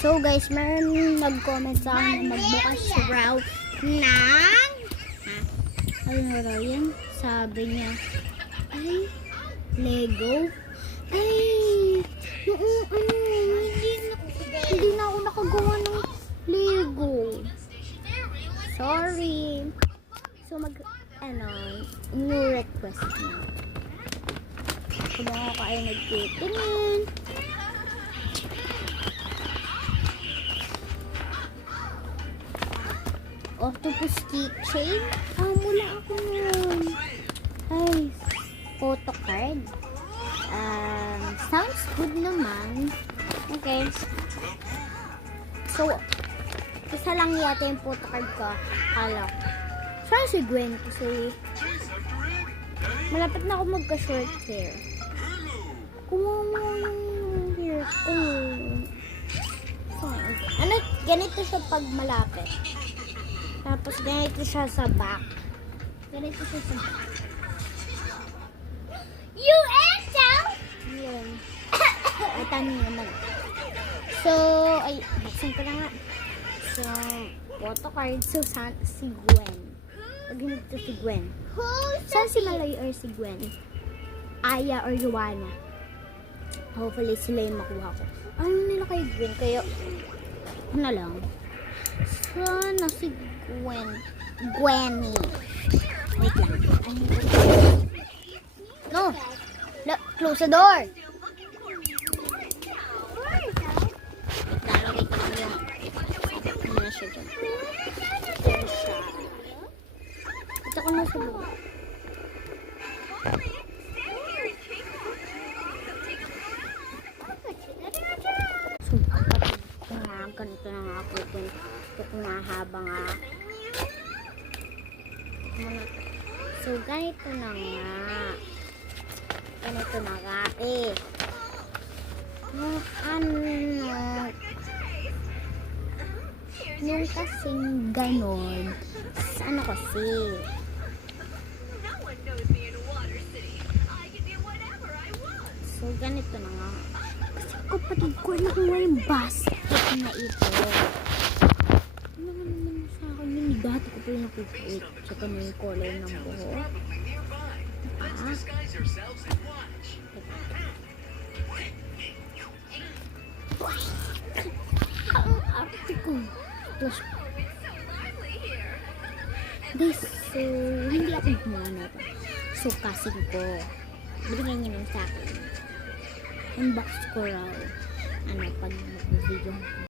So guys, meron nag-comment sa akin na magbukas raw ng ano raw yan? Sabi niya, ay, Lego. Ay, hindi na ako nakagawa ng Lego. Sorry. So new request na. Kung ako ay nagtitingin. Octopus keychain? Mula ako nun. Ay, photo card. Sounds good naman. Okay. So, isa lang yata yung photo card ko. Kala ko. Saan si Gwen? Kasi malapit na ako magka-short hair. Kumuha mo yung hair ko. Ano, ganito siya pag malapit. Tapos ganito siya sa back. Ganito siya sa back. You answer! Yun. Ay, tanong naman. So, ay, baksan ko na nga. So, photo card. So, si Gwen. Ganito si Gwen. Saan si Malay or si Gwen? Aya or Joanna? Hopefully sila yung makuha ko. Ano nila kay Gwen? Kaya, ano lang. Sana si Gwen. Gwenny. Wait lang. No. Close the door. Lalagay ko lang yung ano siya dyan. There siya. Ito ko na sa buo. So, ganito na nga ako. Ito kung mahaba nga. So, ganito na nga. Ganito na nga eh. Yung kasing ganon. Ano kasi? So, ganito na nga. Kasi kapatid ko nakuha yung basket na ito. Ano naman sa akin yun? Dati ko pa yung nakukuit. Tsaka na yung color ng buho. Ang arte ko. Plus, this, so, hindi ako gumawa na ito. So, kasing ko. Binigyan niya lang sa akin. Unbox ko raw. Pag mag-video